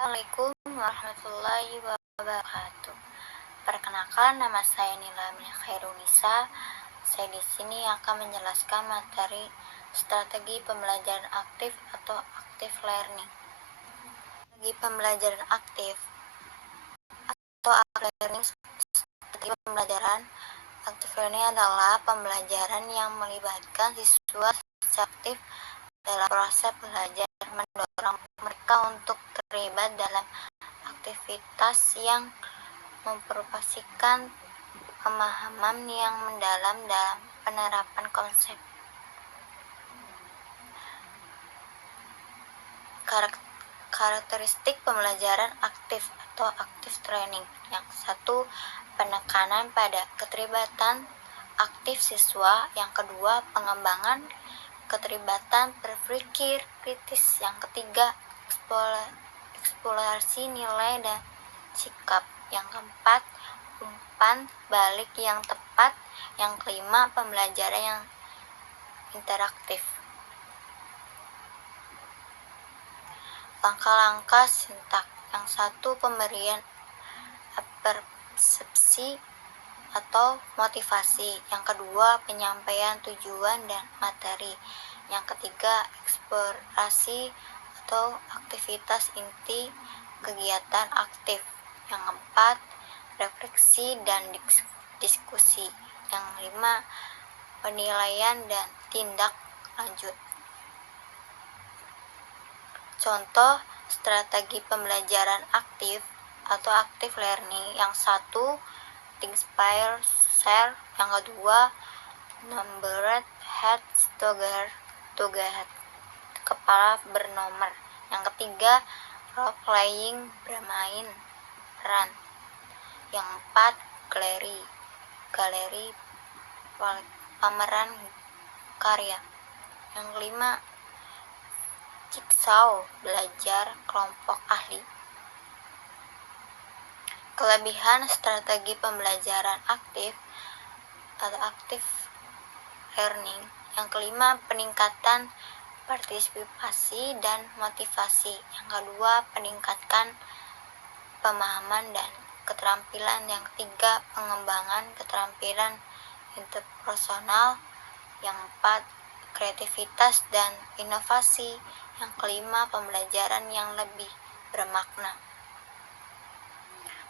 Assalamualaikum warahmatullahi wabarakatuh. Perkenalkan, nama saya Nila Aminah Khairunisa. Saya di sini akan menjelaskan materi strategi pembelajaran aktif atau active learning. Strategi pembelajaran aktif atau active learning. Strategi pembelajaran active learning adalah pembelajaran yang melibatkan siswa secara aktif dalam proses belajar, mendorong mereka untuk terlibat dalam aktivitas yang memproporsikan pemahaman yang mendalam dalam penerapan konsep. Karakteristik pembelajaran aktif atau active training. Yang satu, penekanan pada keterlibatan aktif siswa. Yang kedua, pengembangan keterlibatan berpikir kritis. Yang ketiga, eksplorasi nilai dan sikap. Yang keempat, umpan balik yang tepat. Yang kelima, pembelajaran yang interaktif. Langkah-langkah sintak. Yang satu, pemberian persepsi atau motivasi. Yang kedua, penyampaian tujuan dan materi. Yang ketiga, eksplorasi atau aktivitas inti kegiatan aktif. Yang keempat, refleksi dan diskusi. Yang kelima, penilaian dan tindak lanjut. Contoh strategi pembelajaran aktif atau active learning. Yang satu, inspire, share. Yang kedua, numbered heads together, kepala bernomor. Yang ketiga, role playing, bermain peran. Yang empat, galeri pameran karya. Yang kelima, jigsaw, belajar kelompok ahli. Kelebihan strategi pembelajaran aktif atau active learning. Yang kelima, peningkatan partisipasi dan motivasi. Yang kedua, peningkatan pemahaman dan keterampilan. Yang ketiga, pengembangan keterampilan interpersonal. Yang empat, kreativitas dan inovasi. Yang kelima, pembelajaran yang lebih bermakna.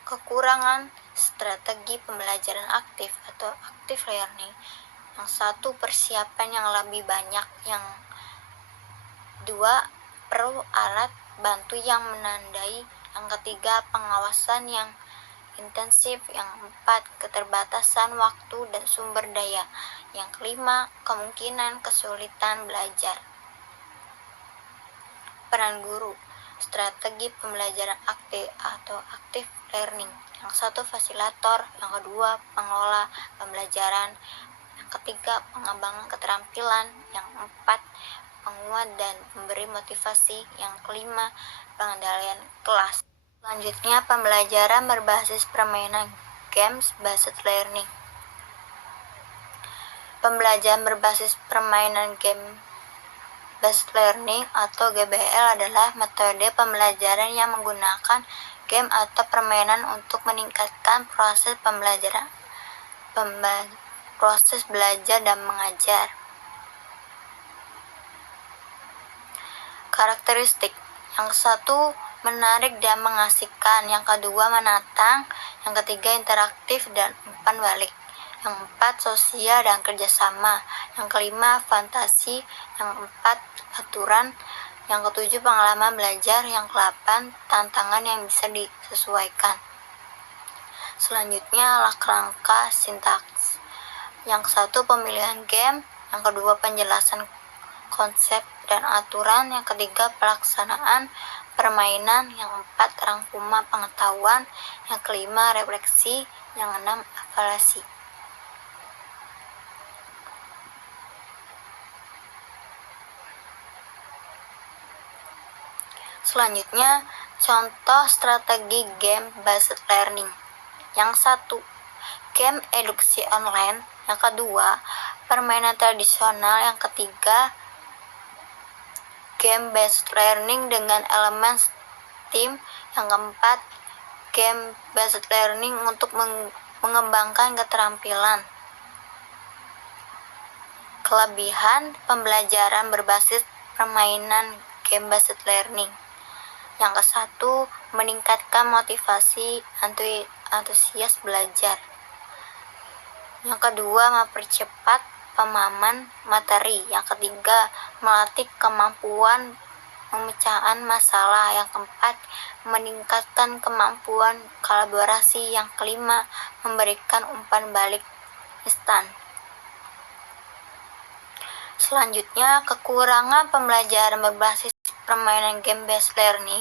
Kekurangan strategi pembelajaran aktif atau active learning. Yang satu, persiapan yang lebih banyak. Yang dua, perlu alat bantu yang menandai. Yang ketiga, pengawasan yang intensif. Yang empat, keterbatasan waktu dan sumber daya. Yang kelima, kemungkinan kesulitan belajar. Peran guru. Strategi pembelajaran aktif atau active learning. Yang satu, fasilitator. Yang kedua, pengelola pembelajaran. Yang ketiga, pengembangan keterampilan. Yang empat, penguat dan memberi motivasi. Yang kelima, pengendalian kelas. Selanjutnya, pembelajaran berbasis permainan, games based learning. Pembelajaran berbasis permainan, game based learning atau GBL adalah metode pembelajaran yang menggunakan game atau permainan untuk meningkatkan proses proses belajar dan mengajar. Karakteristik. Yang satu, menarik dan mengasihkan. Yang kedua, menantang. Yang ketiga, interaktif dan umpan balik. Yang empat, sosial dan kerjasama. Yang kelima, fantasi. Yang empat, aturan. Yang ketujuh, pengalaman belajar. Yang kelapan, tantangan yang bisa disesuaikan. Selanjutnya, langkah sintaks. Yang satu, pemilihan game. Yang kedua, penjelasan konsep dan aturan. Yang ketiga, pelaksanaan permainan. Yang empat, rangkuman pengetahuan. Yang kelima, refleksi. Yang enam, evaluasi. Selanjutnya, contoh strategi game based learning. Yang satu, game edukasi online. Yang kedua, permainan tradisional. Yang ketiga, game based learning dengan elemen tim, yang keempat game based learning untuk mengembangkan keterampilan. Kelebihan pembelajaran berbasis permainan game based learning. Yang ke-1, meningkatkan motivasi antusias belajar. Yang kedua, mempercepat pemahaman materi. Yang ketiga, melatih kemampuan pemecahan masalah. Yang keempat, meningkatkan kemampuan kolaborasi. Yang kelima, memberikan umpan balik instan. Selanjutnya, kekurangan pembelajaran berbasis permainan game based learning.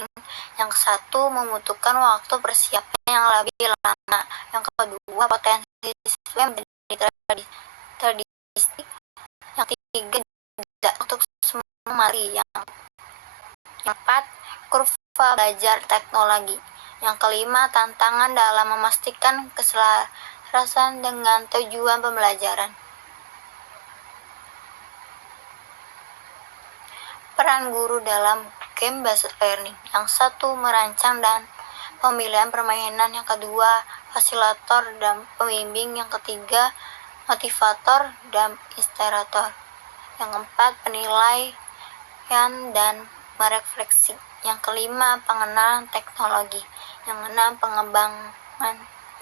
Yang ke-1, membutuhkan waktu persiapan yang lebih lama. Yang kedua, potensi siswa yang menjadi tradisi. Yang ketiga, tidak untuk semua materi. Yang keempat, kurva belajar teknologi. Yang kelima, tantangan dalam memastikan keselarasan dengan tujuan pembelajaran. Peran guru dalam game based learning. Yang 1, merancang dan pemilihan permainan. Yang kedua, fasilitator dan pembimbing. Yang ketiga, motivator dan inspirator. Yang keempat, penilaian dan merefleksi. Yang kelima, pengenalan teknologi. Yang keenam,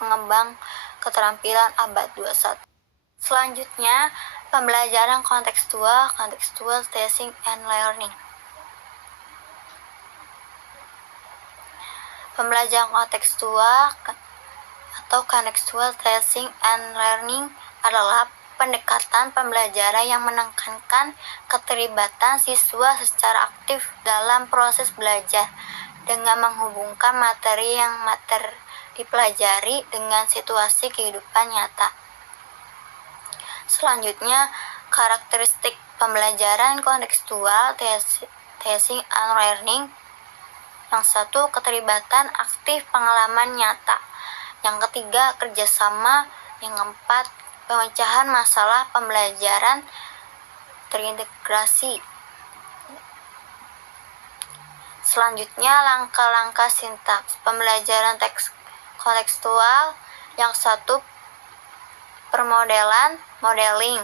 pengembang keterampilan abad 21. Selanjutnya, pembelajaran kontekstual teaching and learning. Pembelajaran kontekstual atau contextual teaching and learning adalah pendekatan pembelajaran yang menekankan keterlibatan siswa secara aktif dalam proses belajar dengan menghubungkan materi yang dipelajari dengan situasi kehidupan nyata. Selanjutnya, karakteristik pembelajaran kontekstual teaching and learning. Yang 1, keterlibatan aktif pengalaman nyata. Yang ketiga, kerjasama. Yang keempat, pemecahan masalah pembelajaran terintegrasi. Selanjutnya, langkah-langkah sintaks pembelajaran teks kontekstual. Yang 1, permodelan, modeling.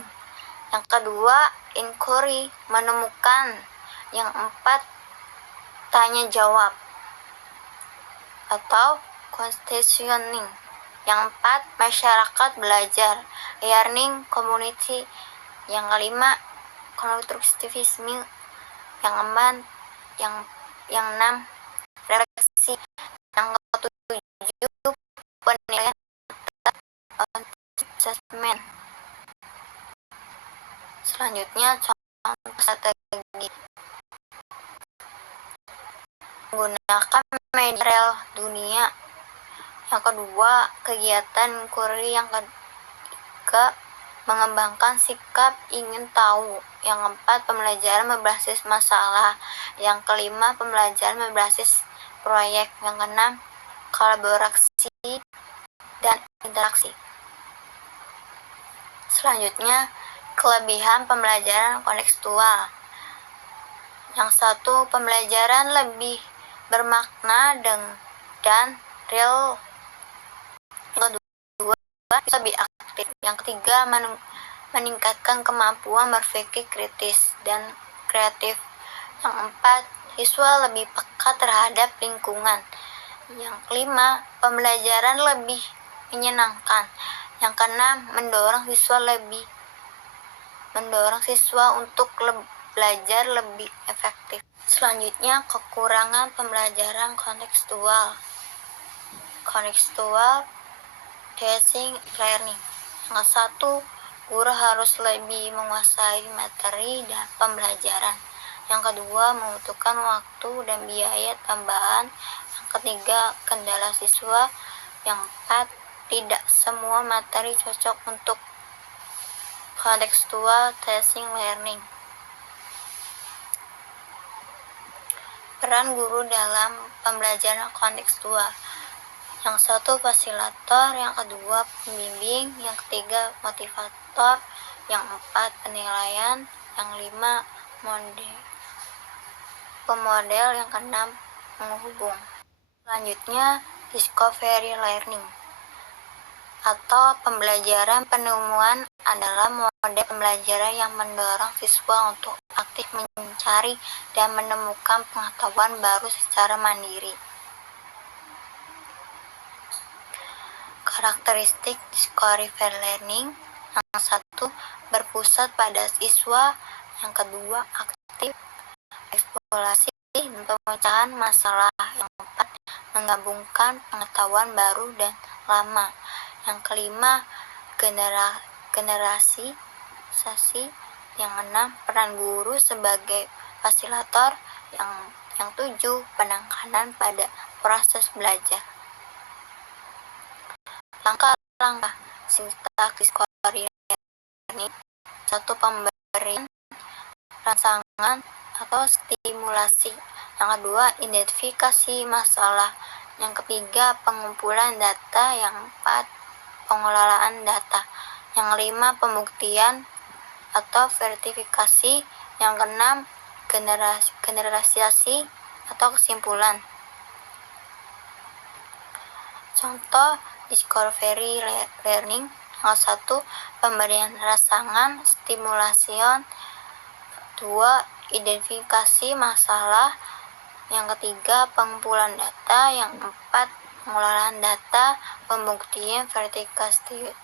Yang kedua, inquiry, menemukan. Yang 4, tanya jawab atau questioning. Yang 4, masyarakat belajar, learning community. Yang kelima, konstruktivisme. Yang 6, refleksi. Yang ke-7, penilaian assessment. Selanjutnya, contoh strategi menggunakan media rel dunia. Yang kedua, kegiatan inquiry. Yang ketiga, mengembangkan sikap ingin tahu. Yang keempat, pembelajaran berbasis masalah. Yang kelima, pembelajaran berbasis proyek. Yang keenam, kolaborasi dan interaksi. Selanjutnya, kelebihan pembelajaran kontekstual. Yang 1, pembelajaran lebih bermakna dan real. Yang kedua, lebih aktif. Yang ketiga, meningkatkan kemampuan berpikir kritis dan kreatif. Yang keempat, siswa lebih peka terhadap lingkungan. Yang kelima, pembelajaran lebih menyenangkan. Yang keenam, mendorong siswa untuk belajar lebih efektif. Selanjutnya, kekurangan pembelajaran kontekstual teaching learning. Yang 1, guru harus lebih menguasai materi dan pembelajaran. Yang kedua, membutuhkan waktu dan biaya tambahan. Yang ketiga, kendala siswa. Yang 4, tidak semua materi cocok untuk contextual teaching learning. Peran guru dalam pembelajaran kontekstual. Yang 1, fasilitator. Yang kedua, pembimbing. Yang ketiga, motivator. Yang 4, penilaian. Yang 5, pemodel. Yang keenam, menghubung. Selanjutnya, discovery learning atau pembelajaran penemuan adalah mode pembelajaran yang mendorong siswa untuk aktif mencari dan menemukan pengetahuan baru secara mandiri. Karakteristik discovery learning: yang satu, berpusat pada siswa; yang kedua, aktif eksplorasi dan pemecahan masalah; yang keempat, menggabungkan pengetahuan baru dan lama; yang kelima, generasi. Yang enam, peran guru sebagai fasilitator; yang tujuh, penekanan pada proses belajar. Langkah-langkah sintaks discovery learning: satu, pemberian rangsangan atau stimulasi; yang kedua, identifikasi masalah; yang ketiga, pengumpulan data; yang keempat, pengelolaan data; yang kelima, pembuktian atau verifikasi; yang keenam, generalisasi atau kesimpulan. Contoh discovery learning: yang satu, pemberian rangsangan stimulation; dua, identifikasi masalah; yang ketiga, pengumpulan data; yang keempat, pengelolaan data; pembuktian verifikasi.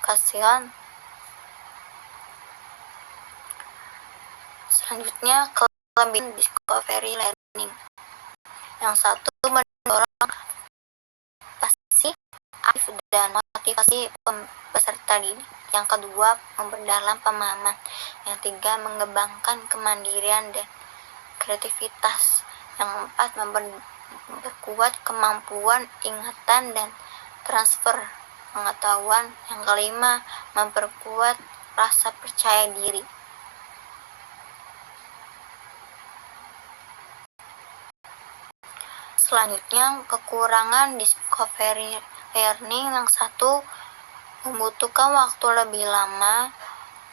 Selanjutnya, kelebihan discovery learning: yang satu, mendorong partisipasi aktif dan motivasi peserta didik; yang kedua, memperdalam pemahaman; yang ketiga, mengembangkan kemandirian dan kreativitas; yang keempat, memperkuat kemampuan ingatan dan transfer pengetahuan; yang kelima, memperkuat rasa percaya diri. Selanjutnya, kekurangan discovery learning: yang satu, membutuhkan waktu lebih lama;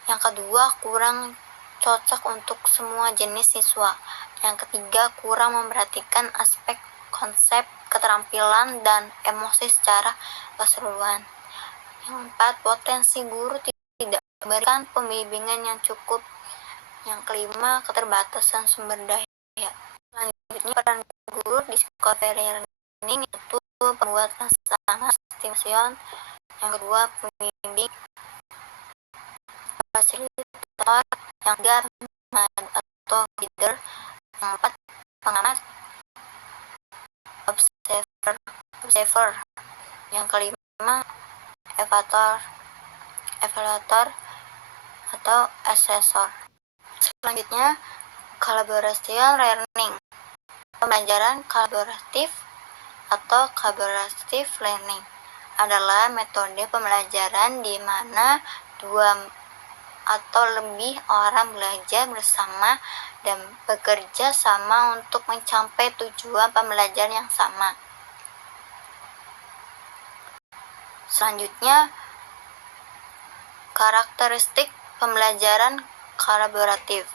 yang kedua, kurang cocok untuk semua jenis siswa; yang ketiga, kurang memperhatikan aspek konsep, keterampilan, dan emosi secara keseluruhan; yang keempat, potensi guru tidak memberikan pembimbingan yang cukup; yang kelima, keterbatasan sumber daya. Selanjutnya, peran guru discovery learning yaitu pembuat rangsangan stimulation; yang kedua, pembimbing, fasilitator; yang ketiga, atau leader; yang keempat, pengamat, observer; yang kelima, evaluator atau assessor. Selanjutnya, collaboration learning, pembelajaran kolaboratif atau collaborative learning adalah metode pembelajaran di mana dua atau lebih orang belajar bersama dan bekerja sama untuk mencapai tujuan pembelajaran yang sama. Selanjutnya, karakteristik pembelajaran kolaboratif: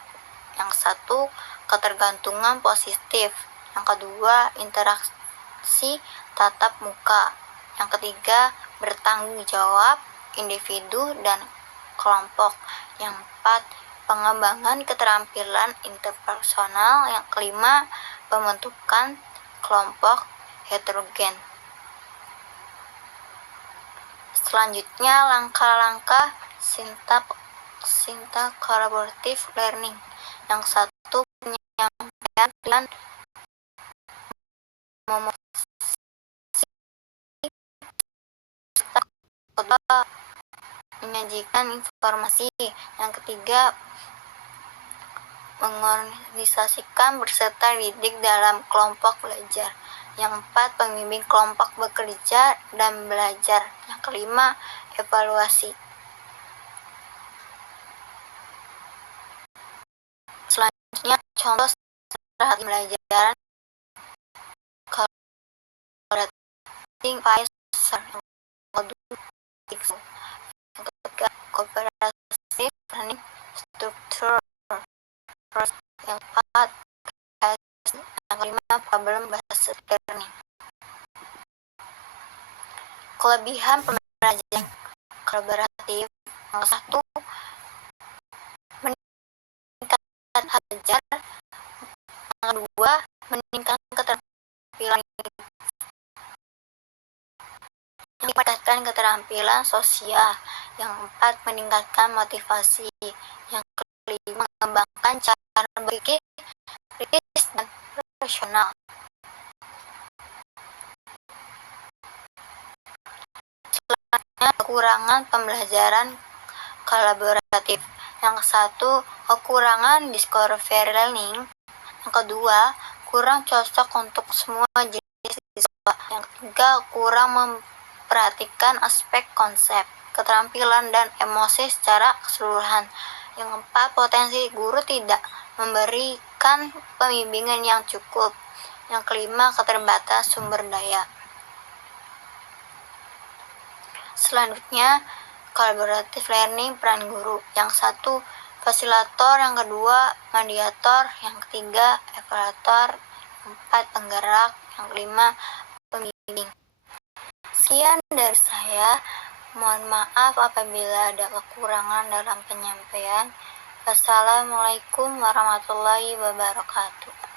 yang satu, ketergantungan positif; yang kedua, interaksi tatap muka; yang ketiga, bertanggung jawab individu dan kelompok; yang keempat, pengembangan keterampilan interpersonal; yang kelima, pembentukan kelompok heterogen. Selanjutnya, langkah-langkah sintaks collaborative learning: yang satu, penyampaian pilihan, kedua, menyajikan informasi; yang ketiga, mengorganisasikan peserta didik dalam kelompok belajar; yang keempat, pembimbing kelompok bekerja dan belajar; yang kelima, evaluasi. Selanjutnya, contoh strategi pembelajaran collaborating Pfizer; yang ketiga, cooperative learning structure; yang keempat, yang kelima, problem bahasa assisted learning. Kelebihan pembelajaran kolaboratif: yang satu, meningkatkan hajar; yang kedua, meningkatkan keterampilan sosial; yang keempat, meningkatkan motivasi; yang kelima, mengembangkan cara berpikir kritis dan rasional. Selanjutnya, kekurangan pembelajaran kolaboratif. Yang satu, kekurangan discovery learning; yang kedua, kurang cocok untuk semua jenis siswa; yang ketiga, kurang memperhatikan aspek konsep, keterampilan, dan emosi secara keseluruhan; yang keempat, potensi guru tidak memberikan pembimbingan yang cukup; yang kelima, keterbatasan sumber daya. Selanjutnya, collaborative learning peran guru. Yang satu, fasilitator; yang kedua, mediator; yang ketiga, evaluator; yang keempat, penggerak; yang kelima, pembimbing. Sekian dari saya. Mohon maaf apabila ada kekurangan dalam penyampaian. Wassalamualaikum warahmatullahi wabarakatuh.